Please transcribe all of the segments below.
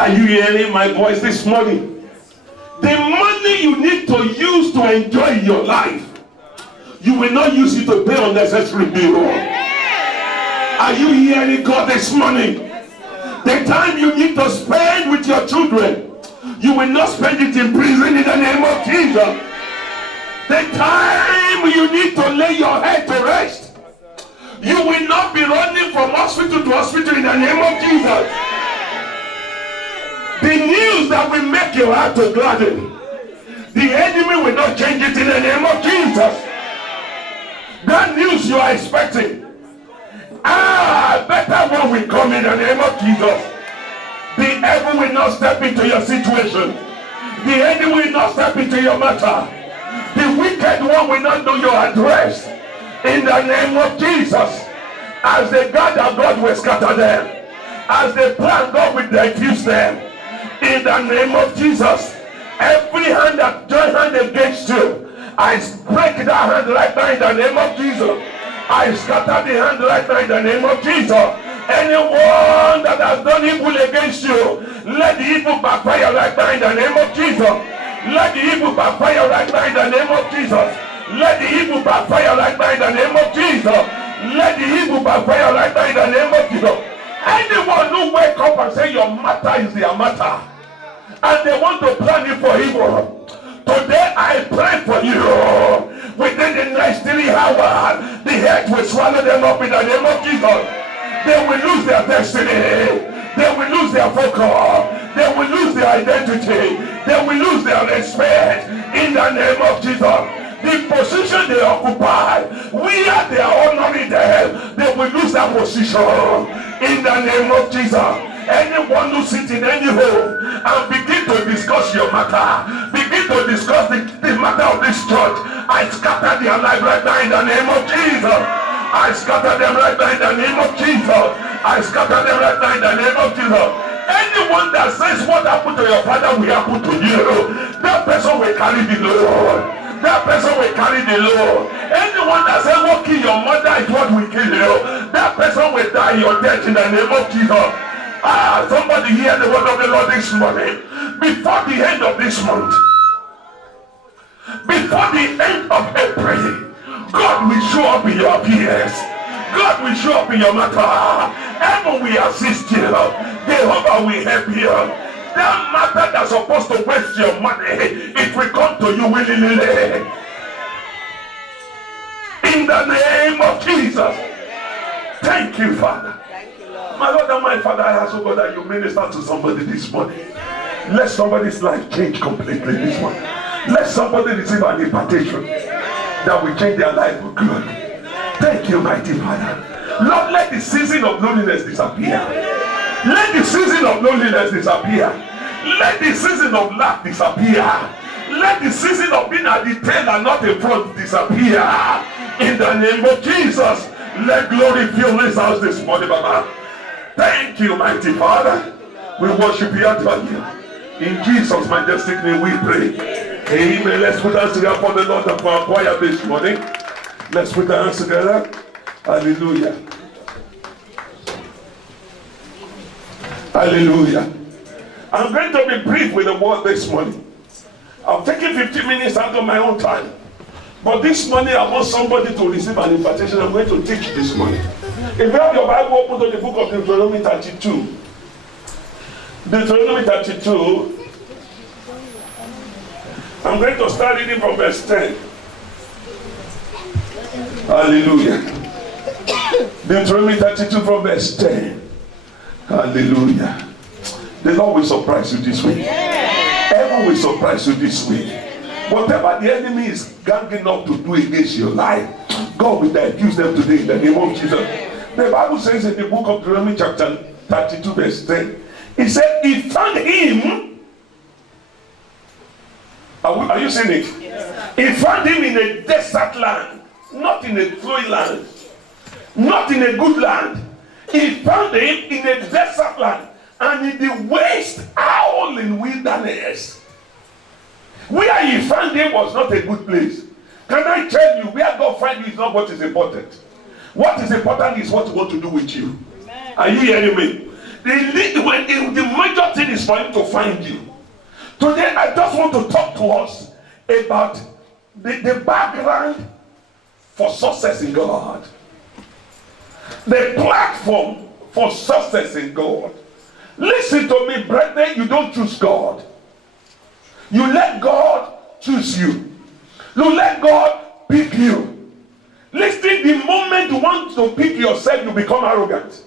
Are you hearing my voice this morning? The money you need to use to enjoy your life, you will not use it to pay unnecessary bills. Are you hearing God this morning? The time you need to spend with your children, you will not spend it in prison in the name of Jesus. The time you need to lay your head to rest, you will not be running from hospital to hospital in the name of Jesus. The news that will make your heart to gladden, the enemy will not change it in the name of Jesus. That news you are expecting, better one will come in the name of Jesus. The devil will not step into your situation. The enemy will not step into your matter. The wicked one will not know your address. In the name of Jesus. As they gather, God will scatter them. As they plan, God will diffuse them. In the name of Jesus. Every hand that join hand against you, I break that hand right now in the name of Jesus. I scatter the hand right now in the name of Jesus. Anyone that has done evil against you, let the evil backfire right now in the name of Jesus. Let the evil backfire right now in the name of Jesus. Let the evil backfire right now in the name of Jesus. Let the evil backfire right now in the name of Jesus. Anyone who wake up and say your matter is their matter, and they want to plan it for evil, today I pray for you. Within the next 3 hours, the earth will swallow them up in the name of Jesus. They will lose their destiny. They will lose their focus. They will lose their identity. They will lose their respect in the name of Jesus. The position they occupy, where they are honoring them, they will lose their position in the name of Jesus. Anyone who sits in any home and begin to discuss your matter, begin to discuss the matter of this church, I scatter their life right now in the name of Jesus. I scatter them right now in the name of Jesus. I scatter them right now in the name of Jesus. Anyone that says what happened to your father will happen to you, that person will carry the load. That person will carry the load. Anyone that says what kill your mother is what will kill you, that person will die your death in the name of Jesus. Somebody hear the word of the Lord this morning. Before the end of this month, before the end of April, God will show up in your affairs. God will show up in your matter. Heaven will assist you. Jehovah will help you. That matter that's supposed to waste your money, it will come to you willingly. In the name of Jesus. Thank you, Father. My Lord and my Father, I ask, oh God, that you minister to somebody this morning. Let somebody's life change completely this morning. Let somebody receive an impartation that will change their life for good. Thank you, mighty Father. Lord, let the season of loneliness disappear. Let the season of loneliness disappear. Let the season of lack disappear. Let the season of being at the tail and not in front disappear. In the name of Jesus, let glory fill this house this morning, Baba. Thank you, mighty Father. We worship you and adore you. In Jesus' majestic name we pray. Amen. Let's put our hands together for the Lord and for our choir this morning. Let's put our hands together. Hallelujah. Hallelujah. I'm going to be brief with the word this morning. I'm taking 15 minutes out of my own time. But this morning I want somebody to receive an invitation. I'm going to teach this morning. If you have your Bible, open to the book of Deuteronomy 32. Deuteronomy 32. I'm going to start reading from verse 10. Hallelujah. Deuteronomy 32 from verse 10. Hallelujah. The Lord will surprise you this week. Heaven will surprise you this week. Whatever the enemy is ganging up to do against your life, God will accuse them today in the name of Jesus. The Bible says in the book of Deuteronomy chapter 32 verse 10, it said, he found him. Are you seeing it? Yes. He found him in a desert land, not in a flowing land, not in a good land. He found him in a desert land and in the waste howling wilderness. Where he found him was not a good place. Can I tell you, where God finds you is not what is important. What is important is what he wants to do with you. Amen. Are you hearing me? The major thing is for him to find you. Today, I just want to talk to us about the background for success in God. The platform for success in God. Listen to me, brethren, you don't choose God. You let God choose you. You let God pick you. Listen, the moment you want to pick yourself, you become arrogant.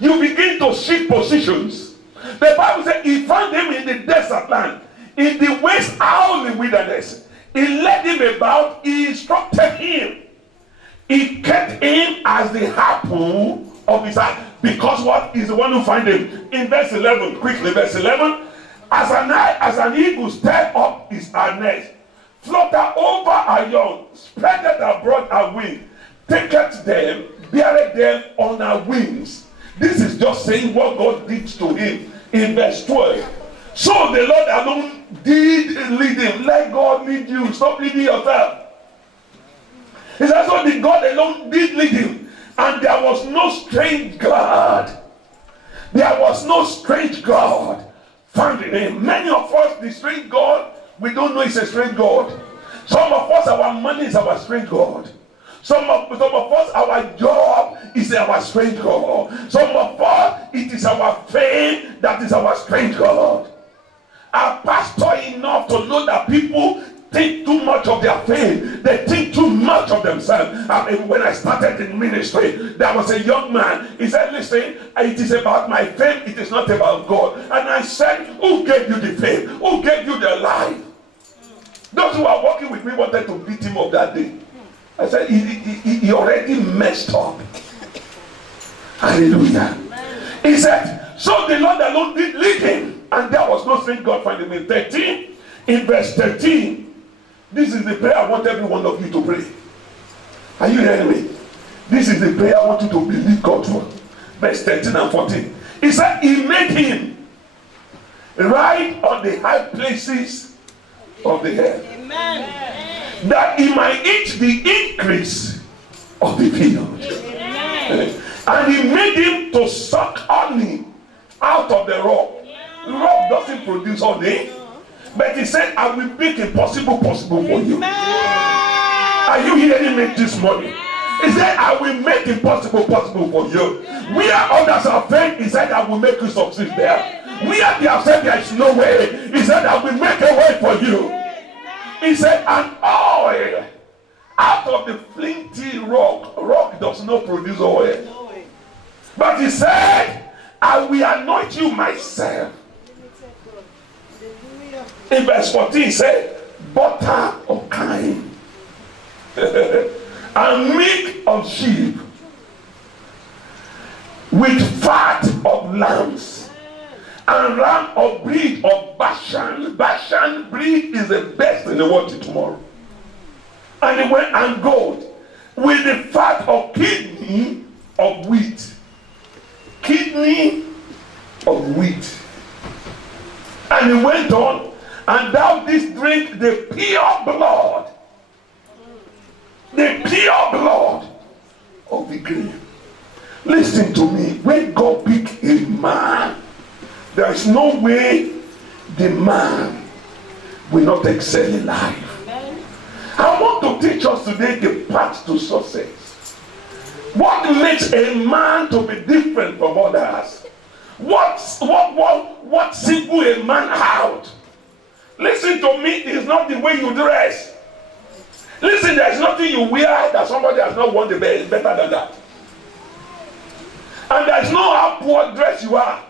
You begin to seek positions. The Bible says he found him in the desert land, in the waste howling wilderness. He led him about, he instructed him. He kept him as the apple of his eye. Because what is the one who find him? In verse 11, quickly, verse 11. As an eagle stirred up his nest, flutter over her young, spreadeth abroad her wing, taketh them, beareth them on her wings. This is just saying what God did to him in verse 12. So the Lord alone did lead him. Let God lead you. Stop leading yourself. He says, so the God alone did lead him. And there was no strange God. There was no strange God found in him. Many of us, the strange God, we don't know it's a strange God. Some of us, our money is our strange God. Some of us, our job is our strange God. Some of us, it is our fame that is our strange God. Our pastor enough to know that people think too much of their fame. They think too much of themselves. When I started in ministry, there was a young man. He said, listen, it is about my fame. It is not about God. And I said, who gave you the fame? Who gave you the life? Those who are working with me wanted to beat him up that day. I said, he already messed up. Hallelujah. He said, so the Lord alone did lead him. And there was no strange God finding him. 13, in verse 13, this is the prayer I want every one of you to pray. Are you hearing me? This is the prayer I want you to believe God for. Verse 13 and 14. He said, he made him ride on the high places of the earth. Amen. That he might eat the increase of the field. Amen. And he made him to suck honey out of the rock. The rock doesn't produce honey. But he said, I will make impossible possible for you. Are you hearing me this morning? He said, I will make impossible possible for you. Where others have failed, he said, I will make you succeed there. Where they have said there is no way, he said, I will make a way for you. He said, and oil out of the flinty rock does not produce oil. But he said, I will anoint you myself. In verse 14 he said, butter of kine and milk of sheep with fat of lambs and ram of breed of Bashan. Bashan breed is the best in the world till tomorrow. And he went and gold with the fat of kidney of wheat. Kidney of wheat. And he went on, and thou didst drink the pure blood. The pure blood of the grave. Listen to me. When God pick a man, there is no way the man will not excel in life. I want to teach us today the path to success. What makes a man to be different from others? What single a man out? Listen to me, it's not the way you dress. Listen, there's nothing you wear that somebody has not worn the best better than that. And there's no how poor dress you are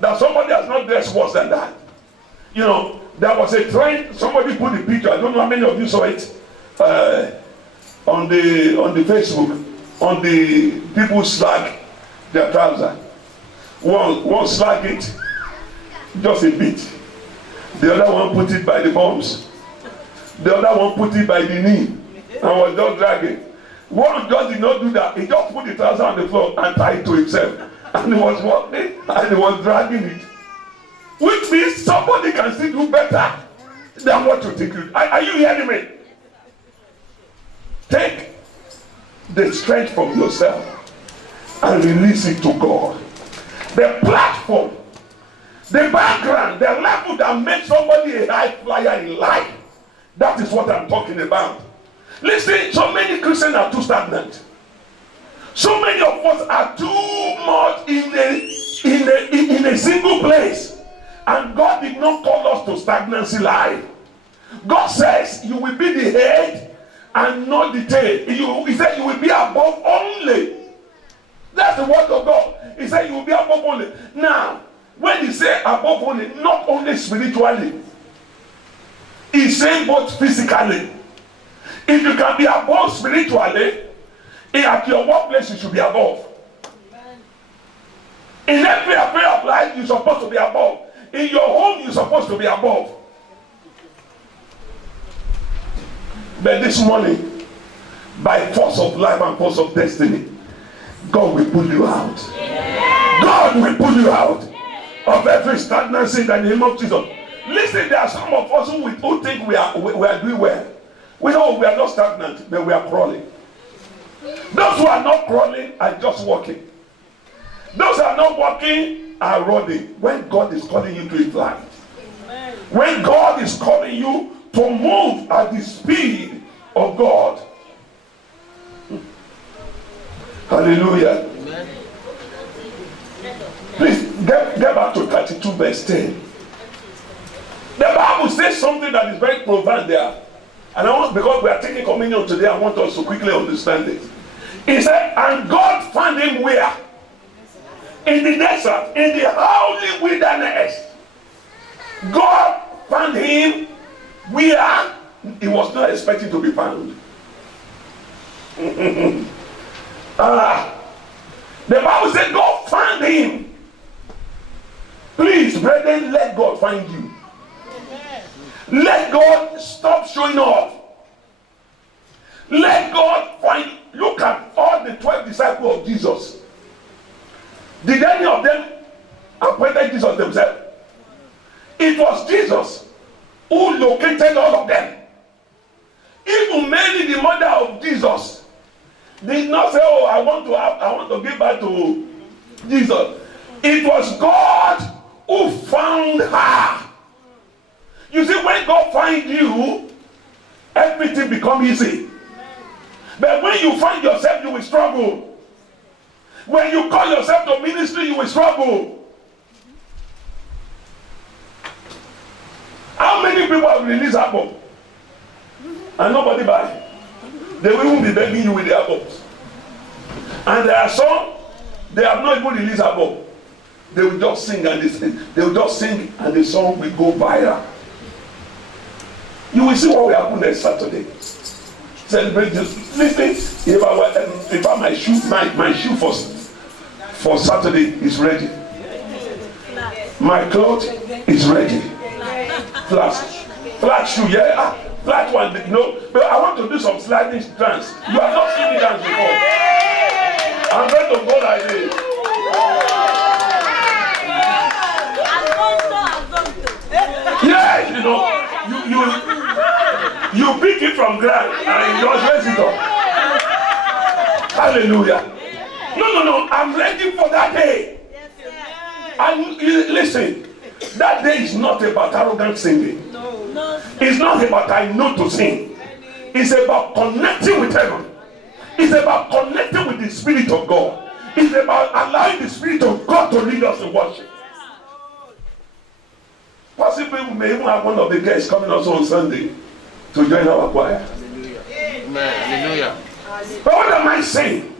that somebody has not dressed worse than that. You know, there was a trend, somebody put the picture, I don't know how many of you saw it, on the Facebook, on the people slag their trousers. One slag it just a bit. The other one put it by the bums. The other one put it by the knee and was just dragging. One just did not do that. He just put the trouser on the floor and tied it to himself. And he was walking and he was dragging it. Which means somebody can still do better than what you think you. Are you hearing me? Take the strength from yourself and release it to God. The platform The background, the level that makes somebody a high flyer in life. That is what I'm talking about. Listen, so many Christians are too stagnant. So many of us are too much in a single place. And God did not call us to stagnancy life. God says you will be the head and not the tail. He said you will be above only. That's the word of God. He said you will be above only. Now, when he said above only, not only spiritually, he's saying both physically. If you can be above spiritually, at your workplace you should be above. In every affair of life you're supposed to be above. In your home you're supposed to be above. But this morning, by force of life and force of destiny, God will pull you out. God will pull you out of every stagnancy in the name of Jesus. Listen, there are some of us who think we are doing well. We know we are not stagnant, but we are crawling. Those who are not crawling are just walking. Those who are not walking are running. When God is calling you to a flight, when God is calling you to move at the speed of God. Hallelujah. Amen. Please get back to 32 verse 10. The Bible says something that is very profound there. And because we are taking communion today, I want us to quickly understand it. He said, and God found him where? In the desert, in the holy wilderness. God found him where he was not expecting to be found. The Bible said God found him. Please, brethren, let God find you. Let God stop showing off. Let God find. Look at all the 12 disciples of Jesus. Did any of them appointed Jesus themselves? It was Jesus who located all of them. Even Mary, the mother of Jesus, did not say, "Oh, I want to give birth to Jesus." It was God who found her. You see, when God finds you, everything becomes easy. But when you find yourself, you will struggle. When you call yourself to ministry, you will struggle. How many people have released albums and nobody buy? They will even be begging you with the albums. And there are some, they have not even released album. They will just sing and they will just sing and the song will go viral. You will see what will happen next Saturday. Celebrate this. Listen, if my shoe for Saturday is ready. My clothes is ready. Flat shoe, yeah. Flat one, no. But I want to do some sliding dance. You have not seen me dance before. I'm going to go like this. Yes, you know, you pick it from ground and you just raise it up. Hallelujah. No, I'm ready for that day. And listen, that day is not about arrogant singing. It's not about I know to sing. It's about connecting with heaven. It's about connecting with the Spirit of God. It's about allowing the Spirit of God to lead us in worship. Possibly we may even have one of the guests coming also on Sunday to join our choir. Hallelujah. Amen. Hallelujah. But what am I saying?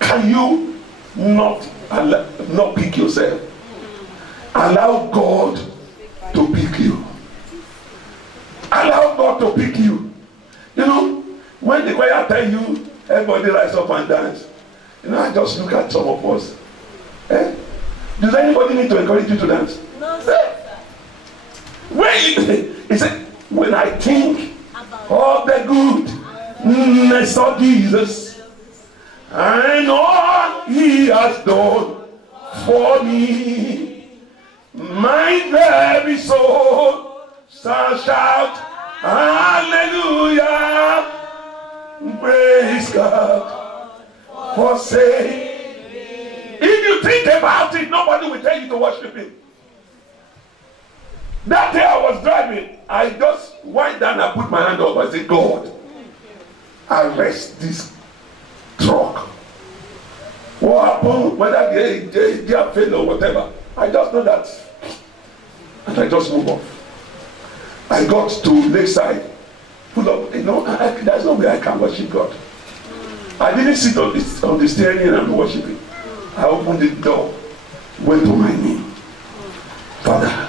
Can you not pick yourself? Allow God to pick you. Allow God to pick you. You know, when the choir tell you, everybody rise up and dance. You know, I just look at some of us. Does anybody need to encourage you to dance? No, sir. He said, when I think of the goodness of Jesus and all he has done for me, my very soul shall shout, hallelujah, praise God for saving. If you think about it, nobody will tell you to worship him. That day I was driving, I just went down and put my hand up. I said, God, arrest this truck. What happened, whether they are failed or whatever, I just know that. And I just move off. I got to Lakeside, full of, there's no way I can worship God. I didn't sit on the steering and worshiping. I opened the door, went to my knee. Father,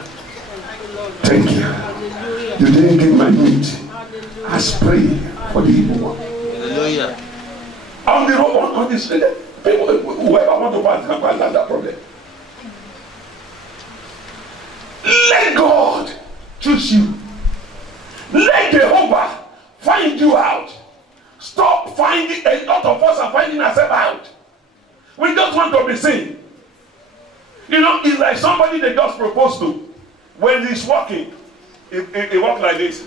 thank you. You didn't give my need. I pray for the evil one. Hallelujah. On the road, on the street, people, whoever want to pass can pass that problem. Let God choose you. Let Jehovah find you out. Stop finding, a lot of us are finding ourselves out. We just want to be seen. It's like somebody they just proposed to. When he's walking, he walks like this.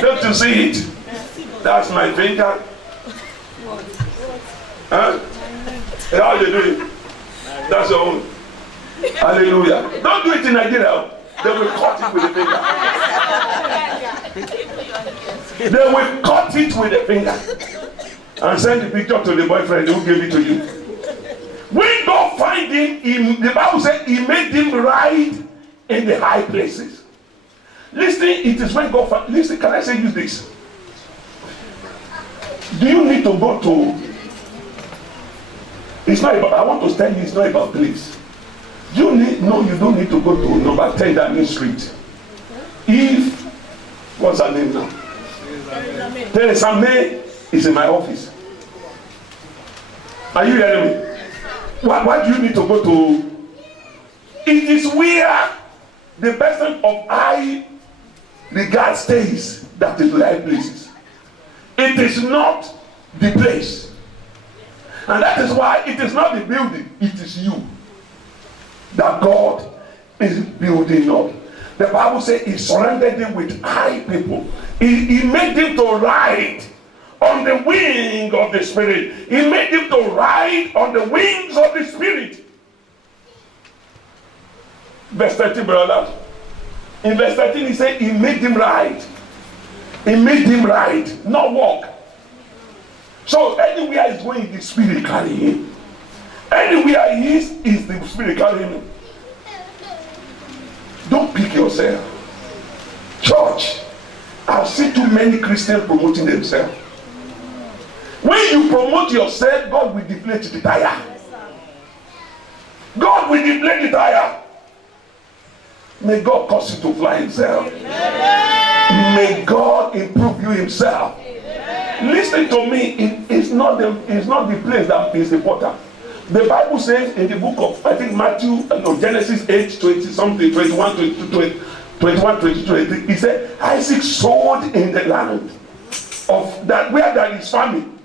Don't you see it? That's my finger. Huh? How you doing? That's your own. Hallelujah. Don't do it in Nigeria. They will cut it with the finger. They will cut it with the finger. And send the picture to the boyfriend who gave it to you. When God find him, the Bible said he made him ride in the high places. Listen, it is when God find, listen, can I say use this? Do you need to go to, it's not about, I want to tell you it's not about place. You don't need to go to number 10 Downing Street. If, what's her name now? Teresa May is in my office. Are you hearing me? Why do you need to go to? It is where the person of high regard stays that is the high places. It is not the place. And that is why it is not the building, it is you that God is building up. The Bible says he surrounded him with high people. He made him to ride on the wing of the Spirit. He made him to ride on the wings of the Spirit. Verse 13, brother. In verse 13 he said he made him ride. He made him ride, not walk. So anywhere he's going, the Spirit carrying him. Anywhere he is the Spirit carrying him. Don't pick yourself. Church, I've seen too many Christians promoting themselves. When you promote yourself, God will deflate the tire. God will deflate the tire. May God cause you to fly himself. May God improve you himself. Listen to me, it's not the place that is important. The Bible says in the book of, I think Matthew, Genesis 8, 20 something, 21, 22, 21, 22, 23, he said, Isaac sowed in the land of that where there is famine.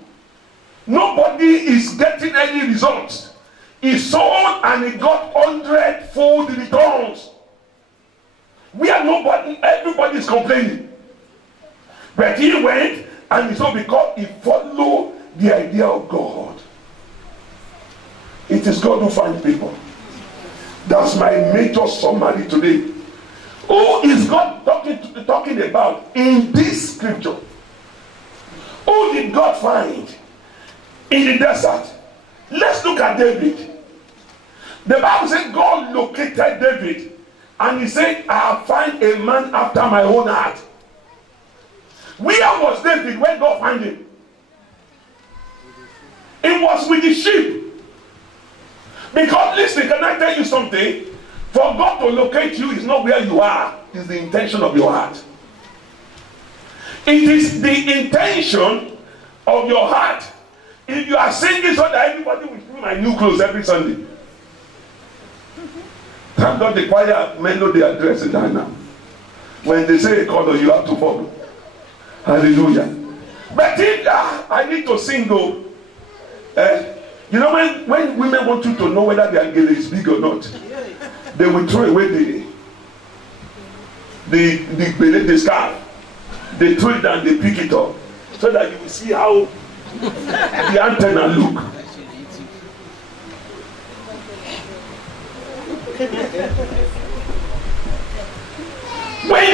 Nobody is getting any results. He sowed and he got 100-fold returns. Everybody is complaining. But he went and he saw because he followed the idea of God. It is God who finds people. That's my major summary today. Who is God talking about in this scripture? Who did God find in the desert? Let's look at David. The Bible said God located David and he said, I find a man after my own heart. Where was David when God found him? It was with the sheep. Because listen, can I tell you something? For God to locate you is not where you are, it's the intention of your heart. It is the intention of your heart. If you are singing so that everybody will see my new clothes every Sunday. Thank God the choir men know they are dressing that now. When they say a color, you have to follow. Hallelujah. But if I need to sing though. You know when women want you to know whether their girl is big or not, they will throw away the scarf. They throw it down, they pick it up, so that you will see how the antenna look.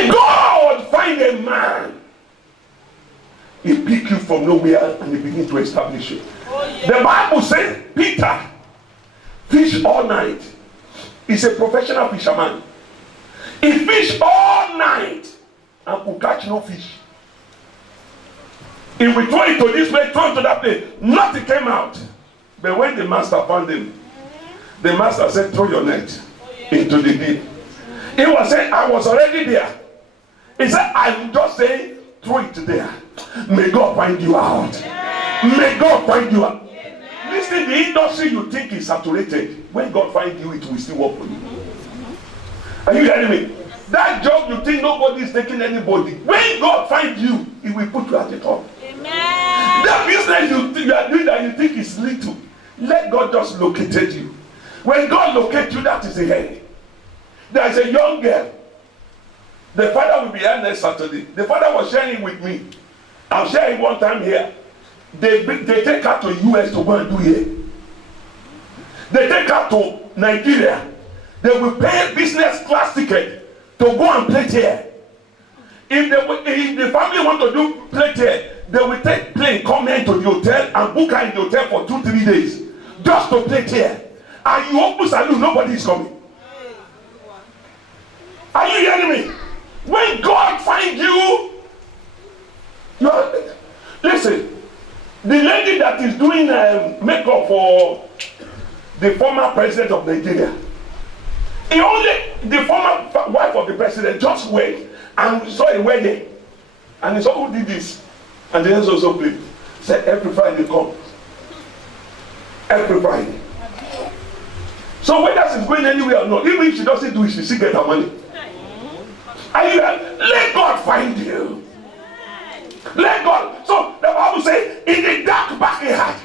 When God find a man, he pick you from nowhere and he begin to establish you. The Bible says Peter fished all night. He's a professional fisherman. He fished all night and could catch no fish. He would throw it to this way, throw it to that place. Nothing came out. But when the master found him, the master said, throw your net into the deep. He was saying, I was already there. He said, I'm just saying, throw it there. May God find you out. May God find you out. Listen, the industry you think is saturated. When God finds you, it will still work for you. Are you hearing me? That job you think nobody is taking anybody. When God finds you, He will put you at the top. Amen. That business you are doing that you think is little, let God just locate you. When God locates you, that is the end. There is a young girl. The father will be here next Saturday. The father was sharing with me. I'm sharing one time here. They take her to US to go and do here. They take her to Nigeria. They will pay business class ticket to go and play here. If the family want to do play here, they will take plane, come here to the hotel and book her in the hotel for 2-3 days just to play here. And you open saloon, nobody is coming. Are you hearing me? When God finds you, listen, the lady that is doing makeup for the former president of Nigeria, the former wife of the president just went and saw a wedding, and he saw who did this, and the also played. Said every Friday come, every Friday. So whether she's going anywhere or not, even if she doesn't do it, she still get her money. Let God find you. Let God. So the Bible says, in the dark backyard,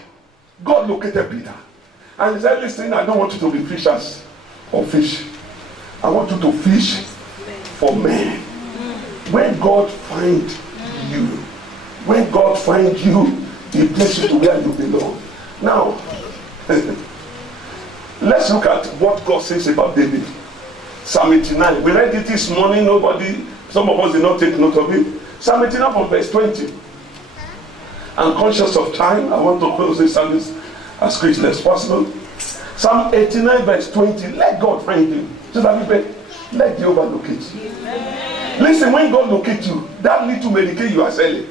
God located Peter. And he said, listen, I don't want you to be fishers or fish. I want you to fish for men. When God finds you, when God finds you, He places you to where you belong. Now, let's look at what God says about David. Psalm 89. We read it this morning. Some of us did not take note of it. Psalm 89 from verse 20. I'm conscious of time. I want to close this service as quickly as possible. Psalm 89 verse 20. Let God find you. Just like we let Jehovah locate you. Amen. Listen, when God locates you, that little medicine you are selling,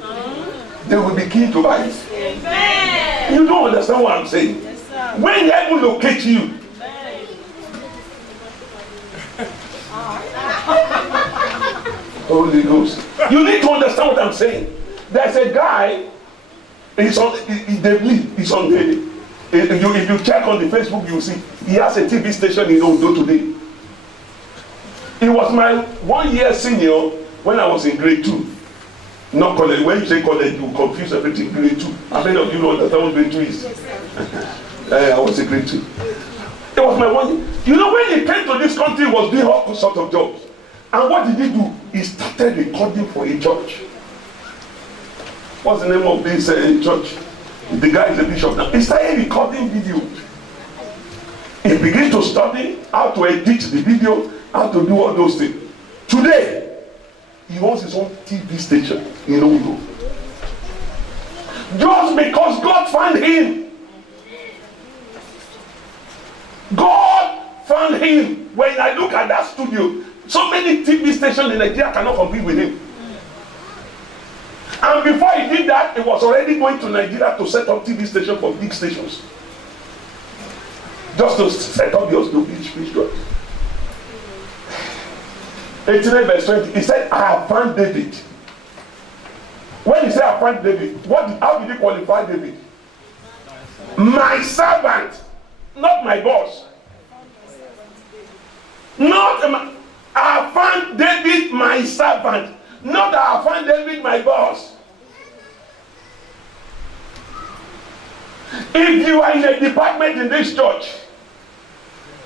they will be keen to buy it. Amen. You don't understand what I'm saying. Yes, when heaven locates you, Holy Ghost, you need to understand what I'm saying. There's a guy, he's on the if you check on the Facebook, you see he has a TV station in Ondo today. He was my 1 year senior when I was in grade 2. Not college. When you say college, you confuse everything. Grade 2. How many of you know understand what grade 2 is? I was in grade 2. It was my 1 year. You know, when he came to this country, he was doing all sorts of jobs. And what did he do? He started recording for a church. What's the name of this church? The guy is a bishop now. He started recording video. He began to study how to edit the video, how to do all those things. Today, he owns his own TV station in Ondo. Just because God found him. God found him. When I look at that studio, so many TV stations in Nigeria cannot compete with him. And before he did that, he was already going to Nigeria to set up TV stations for big stations. Just to set up yours to beach drugs. 89 verse 20. He said, I have found David. When he said I found David, how did he qualify David? My servant, not my boss. I found David my servant, not I found David my boss. If you are in a department in this church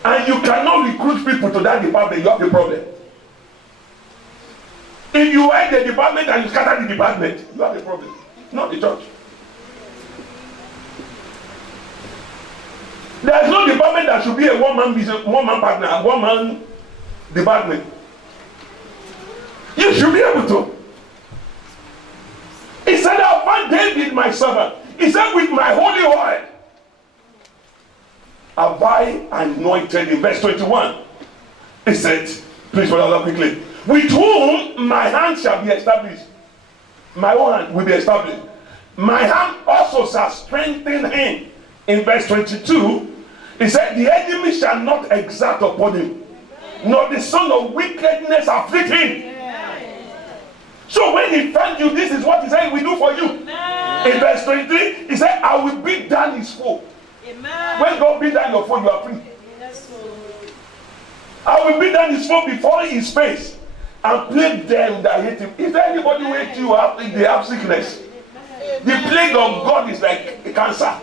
and you cannot recruit people to that department, you have a problem. If you are in the department and you scatter the department, you have a problem, not the church. There is no department that should be a one-man business, one-man partner, a one-man department. You should be able to. He said, I'll find David, my servant. He said, with my holy oil have I anointed him. Verse 21. He said, please follow that quickly. With whom my hand shall be established. My own hand will be established. My hand also shall strengthen him. In verse 22, he said, the enemy shall not exact upon him, nor the son of wickedness afflict him. So when he found you, this is what he said he will do for you. In verse 23, he said, I will beat down his foe. Amen. When God beat down your foe, you are free. I will beat down his foe before his face and plague them that hate him. Is there anybody who hates you after they have sickness? The plague of God is like a cancer.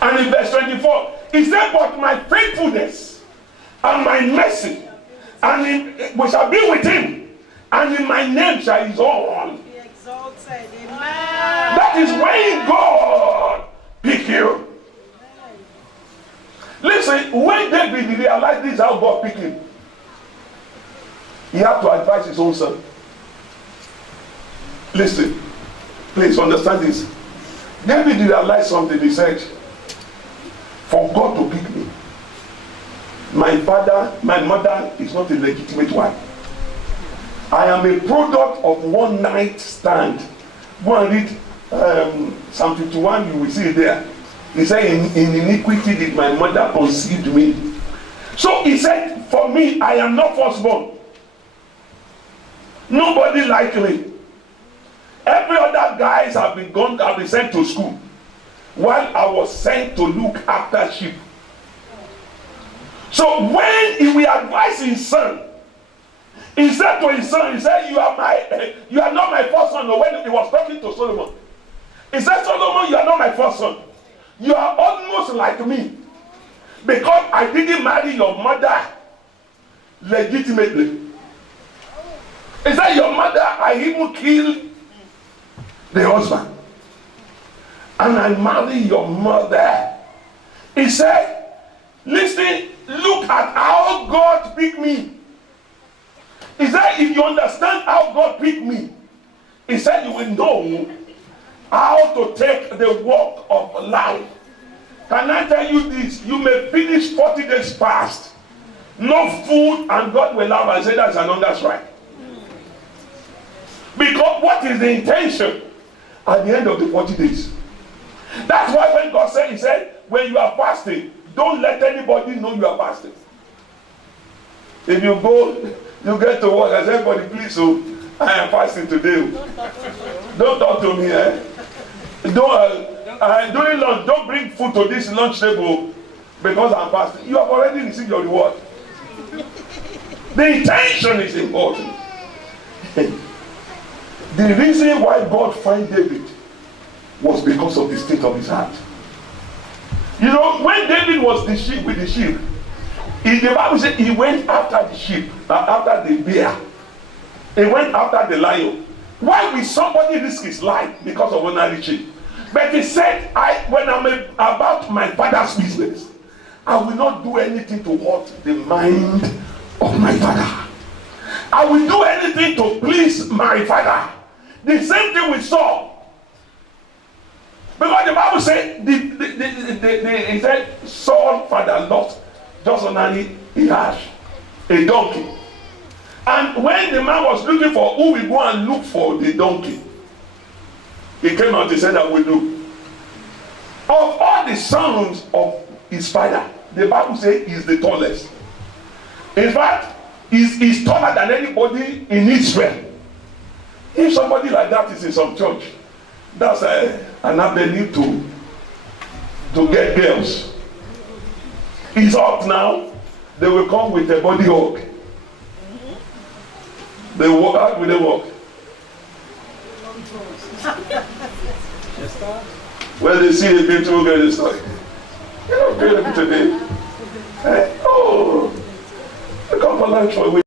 And in verse 24, he said, but my faithfulness and my mercy and we shall be with him, and in my name shall his own be exalted. Amen. That is when God pick you. Listen, when David realized this, how God picked him, he had to advise his own son. Listen, please understand this. David realized something. He said, for God to pick me, my mother is not a legitimate wife. I am a product of one night stand. Go and read Psalm 51, you will see it there. He said, in iniquity did my mother conceive me. So he said, for me, I am not firstborn. Nobody like me. Every other guys have been sent to school, while I was sent to look after sheep. So when he will advise his son, he said to his son, he said, you are not my first son. Or when he was talking to Solomon, he said, Solomon, you are not my first son. You are almost like me, because I didn't marry your mother legitimately. He said, your mother, I even killed the husband, and I marry your mother. He said, listen, look at how God picked me. He said, if you understand how God picked me, he said, you will know how to take the walk of life. Can I tell you this? You may finish 40 days fast, no food, and God will laugh and say that's an understrike. Because what is the intention at the end of the 40 days? That's why when God said, he said, when you are fasting, don't let anybody know you are fasting. If you go, you get to work, I say, everybody, please, so I am fasting today. Don't talk to me, eh? During lunch, don't bring food to this lunch table because I'm fasting. You have already received your reward. The intention is important. The reason why God found David was because of the state of his heart. You know, when David was with the sheep, the Bible said he went after the sheep, after the bear. He went after the lion. Why will somebody risk his life because of ordinary sheep? But he said, when I'm about my father's business, I will not do anything to hurt the mind of my father. I will do anything to please my father. The same thing with Saul. Because the Bible said, he said, Saul's father lost just only he had a donkey. And when the man was looking for who will go and look for the donkey, he came out and said, I will do. Of all the sons of his father, the Bible says he's the tallest. In fact, he's taller than anybody in Israel. If somebody like that is in some church, that's an avenue to get girls. He's up now. They will come with a body hug. They walk out with a walk. When they see a beautiful girl, they say, you know, beautiful today. Oh, they come for lunch for a week.